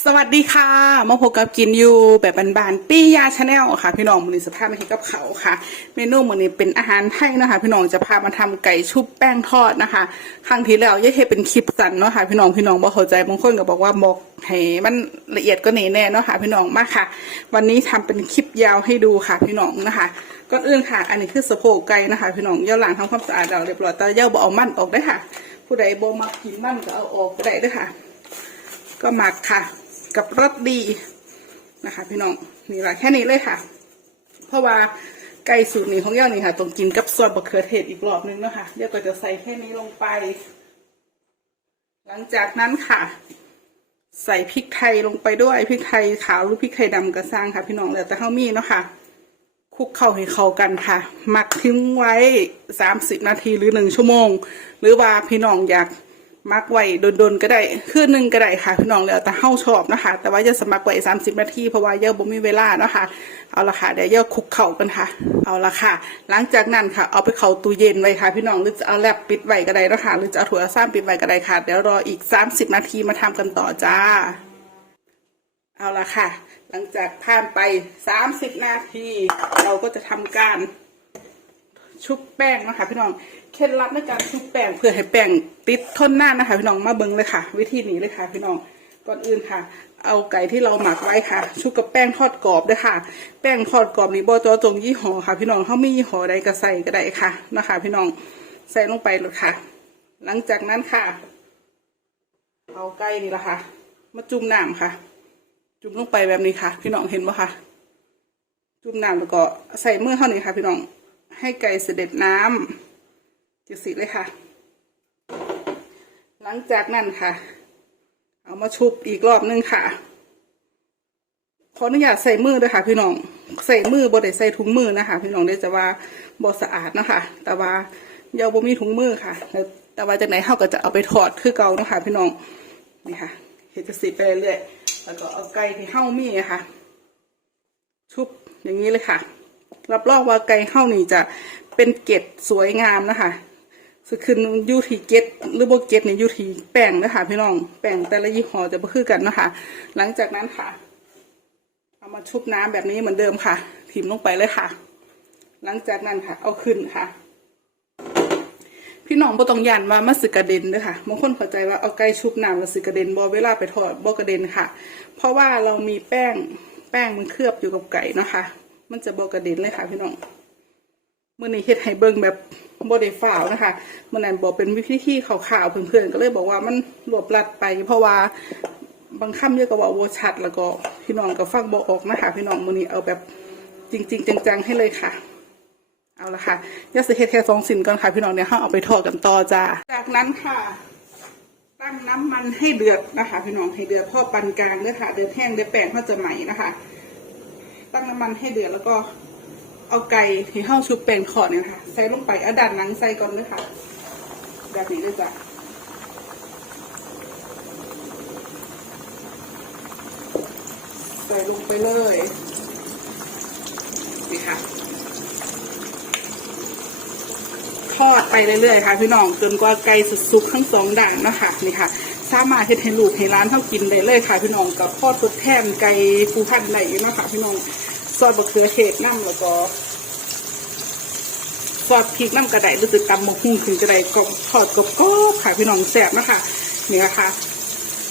สวัสดีค่ะ มาพบกับกินอยู่แบบบานๆปี้ยาชาแนลค่ะ พี่น้องมือนี้สภาพมาที่กับเขาค่ะ เมนูมือนี้เป็นอาหารไทยนะคะ พี่น้องจะพามาทำไก่ชุบแป้งทอดนะคะ ครั้งที่แล้วยายเทเป็นคลิปสั้นเนาะค่ะ พี่น้องพี่น้องบ่เข้าใจบางคนก็บอกว่าบอกให้มันละเอียดก็หนีแน่เนาะค่ะ พี่น้องมากค่ะ วันนี้ทำเป็นคลิปยาวให้ดูค่ะ พี่น้องนะคะก่อนอื่นค่ะ อันนี้คือสะโพกไก่นะคะ พี่น้องย่าล้างทำความสะอาดเราเรียบร้อยแต่ย่าบ่เอามันออกได้ค่ะ ผู้ใดบ่มากินมันก็เอาออกได้ด้วยค่ะ ก็หมักค่ะ กับรสดีนะคะ พี่น้องนี่แหละแค่นี้เลยค่ะ เพราะว่าไก่สูตรนี้ของย่านี่ค่ะต้องกินกับซอสบะเขือเทศอีกรอบนึงนะคะเดี๋ยวก็จะใส่แค่นี้ลงไป หลังจากนั้นค่ะ ใส่พริกไทยลงไปด้วยพริกไทยขาวหรือพริกไทยดำกระซังค่ะ พี่น้องแล้วแต่ข้าวมีเนาะค่ะคลุกเข้าให้เข้ากันค่ะ หมักทิ้งไว้สามสิบนาทีหรือหนึ่งชั่วโมง หรือว่าพี่น้องอยาก มักไว้โดนๆก็ได้คืนหนึ่งก็ได้ค่ะพี่น้องแล้วแต่เฮาชอบนะคะ แต่ว่าจะสมัครไว้สามสิบนาทีเพราะว่าเยอะบ่มีเวลาเนาะคะเอาละค่ะเดี๋ยวเยอะคุกเข่ากันค่ะ เอาละค่ะ หลังจากนั้นค่ะ เอาไปเข้าตู้เย็นไว้ค่ะ พี่น้องหรือจะเอาแลบปิดไว้ก็ได้นะคะหรือจะเอาถั่วซ้ำปิดไว้ก็ได้ค่ะเดี๋ยวรออีกสามสิบนาทีมาทำกันต่อจ้า เอาละค่ะ หลังจากผ่านไปสามสิบนาที เราก็จะทำการ ชุบแป้งนะคะพี่น้องเคล็ดลับในการชุบแป้งเพื่อให้แป้งติดทนนานนะคะ พี่น้องมาเบิ้งเลยค่ะ วิธีนี้เลยค่ะ พี่น้องก่อนอื่นค่ะ เอาไก่ที่เราหมักไว้ค่ะ ชุบกับแป้งทอดกรอบด้วยค่ะ แป้งทอดกรอบนี่บอจอจงยี่ห้อค่ะ พี่น้องเขามียี่ห้อใดก็ใส่ก็ได้ค่ะนะคะ พี่น้องใส่ลงไปเลยค่ะ หลังจากนั้นค่ะ เอาไก่นี่ละค่ะ มาจุ่มน้ำค่ะ จุ่มลงไปแบบนี้ค่ะ พี่น้องเห็นปะคะจุ่มน้ำแล้วก็ใส่มือเท่านี้ค่ะ พี่น้อง ให้ไก่เสด็จน้ำจุดสีเลยค่ะ หลังจากนั้นค่ะ เอามาชุบอีกรอบนึงค่ะขออนุญาตใส่มือด้วยค่ะ พี่น้องใส่มือบดได้ใส่ถุงมือนะคะ พี่น้องได้จะว่าบดสะอาดนะคะแต่ว่าเยาบ่มีถุงมือค่ะแล้วแต่ว่าจากไหนเขาก็จะเอาไปทอดคือเก่านะคะพี่น้องนี่ค่ะเห็ดจะสีไปเรื่อยๆแล้วก็เอาไก่ที่เฮ้ามีอะคะชุบอย่างนี้เลยค่ะ รับรองว่าไก่เฮ้านี่จะเป็นเกล็ดสวยงามนะคะสคืออยูทีเกล็ดหรือโบเกล็ดนี่อยูทีแป้งนะคะพี่น้องแป้งแต่ละยี่ห้อจะบ่คือกันนะคะ หลังจากนั้นค่ะ เอามาชุบน้ำแบบนี้เหมือนเดิมค่ะถิมลงไปเลยค่ะ หลังจากนั้นค่ะ เอาขึ้นค่ะ พี่น้องโบต้องยันว่ามันสึกระเด็นเด้วยค่ะบางคนเข้าใจว่าเอาไก่ชุบน้ำแล้วสึกระเด็นบ่เวลาไปทอดบ่กระเด็นค่ะ เพราะว่าเรามีแป้งแป้งมันเคลือบอยู่กับไก่เนาะค่ะ มันจะบ่กระเด็นเลยค่ะพี่น้องมื่อนี้เฮ็ดให้เบิ่งแบบบ่ได้ฝ่าวนะคะมื่อนั้นบอกเป็นวิธีที่ข่าวๆเพื่อนๆก็เลยบอกว่ามันรวบรัดไป เพราะว่าบางคำเยอะก็บอกว่าชัด แล้วก็พี่น้องก็ฟังบ่ออกนะคะพี่น้องมื่อนี้เอาแบบจริง ๆ จังๆให้เลยค่ะ เอาละค่ะยาสิเฮ็ดแค่สองสินก่อนค่ะ พี่น้องเนี่ยห้าเอาไปทอดกันต่อจ้าจากนั้นค่ะ ตั้งน้ำมันให้เดือดนะคะ พี่น้องให้เดือดพอปานกลางเด้อค่ะ เดือดแห้งเดือดแป้งเขาจะไหมนะคะ ตั้งน้ำมันให้เดือดแล้วก็เอาไก่ที่เข้าชุบแป้งทอดเนี่ยค่ะ ใส่ลงไปอาดันหนังใส่ก่อนด้วยค่ะ แบบนี้เลยจ้ะใส่ลงไปเลยนี่ค่ะทอดไปเรื่อยๆค่ะพี่น้องจนกว่าไก่สุกๆทั้งสองด่านนะคะนี่ค่ะ สามารถเฮ็ดให้ลูกให้ร้านเท่ากินได้เลยค่ะพี่น้องกับทอดทดแทนไก่ฟูพันธุ์ไหนเนะคะพี่น้องซอยบะเขือเทศน้ำแล้วก็ซอสพริกน้ำกระไดรู้สึกตำมะฮุ่งถึงกระไดกรอบทอดกรอบๆค่ะพี่น้องแซ่บนะคะนี่นะคะ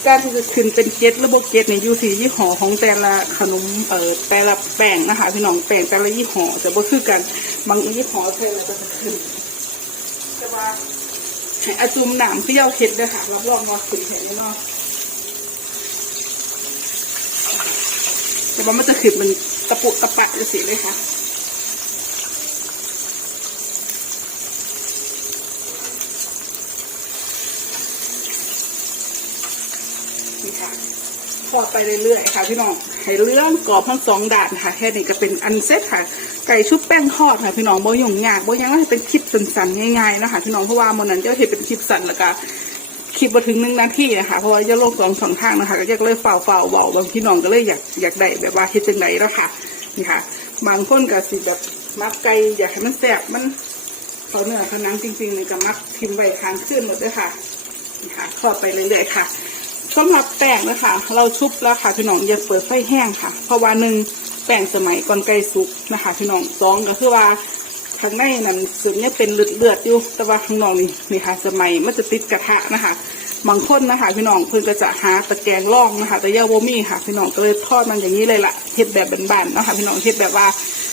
การที่จะขึ้นเป็นเก็ดระบบเก็ดในยูทียี่ห้อของแต่ละขนมเอ่อแต่ละแป้งนะคะ พี่น้องแป้งแต่ละยี่ห้อจะบ่คือกันบางยี่ห้อใส่แล้วก็จะขึ้นแต่ว่า ให้อาจุมหนามที่เราเผ็ดเลยค่ะรับรองว่าขึ้นเห็นแน่นอนแต่ว่ามันจะขึ้นมันตะปุกตะปัดจะสีเลยค่ะนี่ค่ะ ทอดไปเรื่อยๆค่ะพี่น้องให้เรื่องกรอบทั้งสองด่านค่ะแค่นี้ก็เป็นอันเซ็ตค่ะ ไก่ชุบแป้งทอดค่ะพี่น้องบ่ยุ่งยากบ่ยังว่าเป็นคลิปสั้นๆง่ายๆนะคะพี่น้องเพราะว่ามันนั้นจะเห็นเป็นคลิปสั้นแล้วก็คลิปมาถึงหนึ่งนาทีนะคะเพราะว่าจะลงสองสองทางนะคะก็จะเลยเฝ่าฝ่าเบาบางพี่น้องก็เลยอยากอยากได้แบบว่าเฮ็ดจังไดแล้วค่ะนี่ค่ะ บางคนก็สิแบบมักไก่อยากให้มันแซ่บมันเขาเนื้อเขาหนังจริงๆเลยก็มักทิมไว้ค้างขึ้นหมดเลยค่ะนี่ค่ะทอดไปเรื่อยๆค่ะ สำหรับแป้งนะคะ เราชุบแล้วค่ะพี่น้องอย่าเปิดไฟแห้งค่ะ เพราะว่าหนึ่งแป้งสมัยก่อนไก่สุกนะคะพี่น้องสองก็คือว่าข้างในนั้นสุกเนี่ยเป็นเลือดเลือดอยู่ แต่ว่าข้างนอกนี่นี่ค่ะ สมัยมันจะติดกระทะนะคะบางคนนะคะพี่น้องเพิ่นก็จะหาตะแกรงร่องนะคะแต่ย่าโบมี่ค่ะ พี่น้องก็เลยทอดมันอย่างนี้เลยล่ะเฮ็ดแบบบานๆนะคะพี่น้องเฮ็ดแบบว่า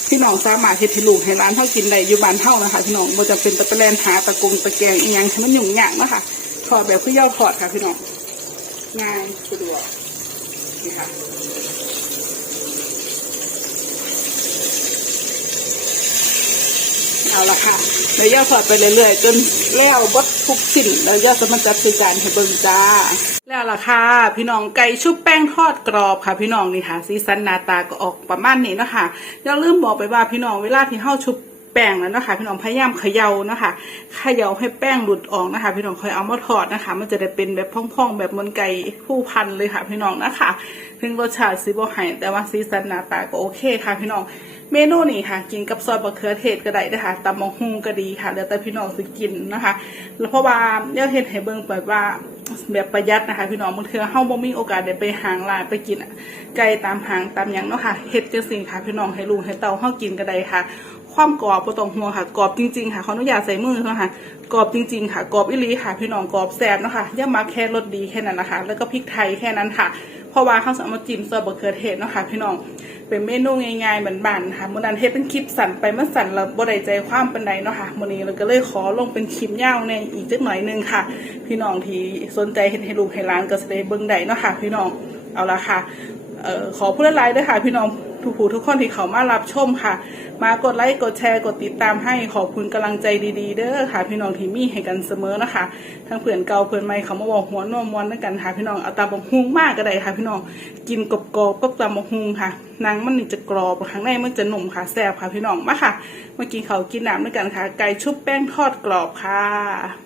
พี่น้องสามารถเฮ็ดให้ลูกให้ร้านเท่ากินได้อยู่บ้านเท่านะคะพี่น้องบ่จำเป็นตะไปแลนหาตะกงตะแกรงอีหยังให้มันยุ่งยากนะคะทอดแบบคือย่าทอดค่ะพี่น้อง ง่ายสะดวกนี่ค่ะเอาละค่ะแล้วย่าทอดไปเรื่อยๆจนแล้วบดทุกสิ่งแล้วย่าจะมาจัดคือการให้เบิ่งจ้า แล้วล่ะค่ะ พี่น้องไก่ชุบแป้งทอดกรอบค่ะ พี่น้องนี่ค่ะสีสันหน้าตาก็ออกประมาณนี้เนาะคะอย่าลืมบอกไปว่าพี่น้องเวลาที่เฮาชุบ แป้งแล้วนะคะ พี่น้องพยายามเขย่านะคะเขย่าให้แป้งหลุดออกนะคะ พี่น้องค่อยเอามาทอดนะคะ มันจะได้เป็นแบบพองๆ แบบเหมันไก่ผู้พันเลยค่ะ พี่น้องนะคะถึงรสชาติซีบไห้แต่ว่าสีสันหน้าตาก็โอเคค่ะ พี่น้องเมนูนี้ค่ะ กินกับซอยบะเขือเทศก็ได้นะคะตำมะฮุ่งก็ดีค่ะแล้วแต่พี่น้องสิกินนะคะ แล้วเพราะว่าเดี๋ยเห็นให้เบิ่งแบบว่าแบบประหยัดนะคะ พี่น้องบางเทือเฮาบ่มีโอกาสได้ไปหางร้านไปกินไก่ตามหางตามหยังเนาะค่ะเฮ็ดจังซี่ค่ะ พี่น้องให้ลูกให้เต้าเฮากินก็ได้ค่ะ ความกรอบบ่ต้องห่วงค่ะกรอบจริงๆค่ะขออนุญาตใส่มือค่ะกรอบจริงๆค่ะกรอบอีหลีค่ะพี่น้องกรอบแซ่บนะคะย่ามาแค่รสดีแค่นั้นนะคะ แล้วก็พริกไทยแค่นั้นค่ะเพราะว่าเขาสามารถจิ้มซอสบะเขือเทศนะคะพี่น้องเป็นเมนูง่ายๆเหมือนบานค่ะมื้อนั้นเฮ็ดเป็นคลิปสั่นไปเมันสั่นแล้วบ่ได้ใจความปานใดเนาะค่ะมื้อนี้เราก็เลยขอลงเป็นคลิปยาวในอีกจักหน่อยนึงค่ะ พี่น้องที่สนใจเฮ็ดให้ลูกให้หลานก็สิได้เบิ่งได้เนาะค่ะ พี่น้องเอาละค่ะออขอพูดหลายด้วยค่ะ พี่น้อง ทุกผู้ทุกคนที่เขามารับชมค่ะ มากดไลค์กดแชร์กดติดตามให้ขอบคุณกำลังใจดีๆ เด้อค่ะ พี่น้องที่มีให้กันเสมอนะคะทั้งเพื่อนเก่าเพื่อนใหม่เขามาบอกหัวนมวนด้วยกันค่ะ พี่น้องเอาตาบักฮุงมากก็ได้ค่ะ พี่น้องกินกรอบกับตาบักฮุงค่ะหนังมันนี่จะกรอบข้างในมันจะหนุ่มค่ะแซ่บค่ะพี่น้องมาค่ะเมื่อกี้เขากินน้ำด้วยกันค่ะ ไก่ชุบแป้งทอดกรอบค่ะ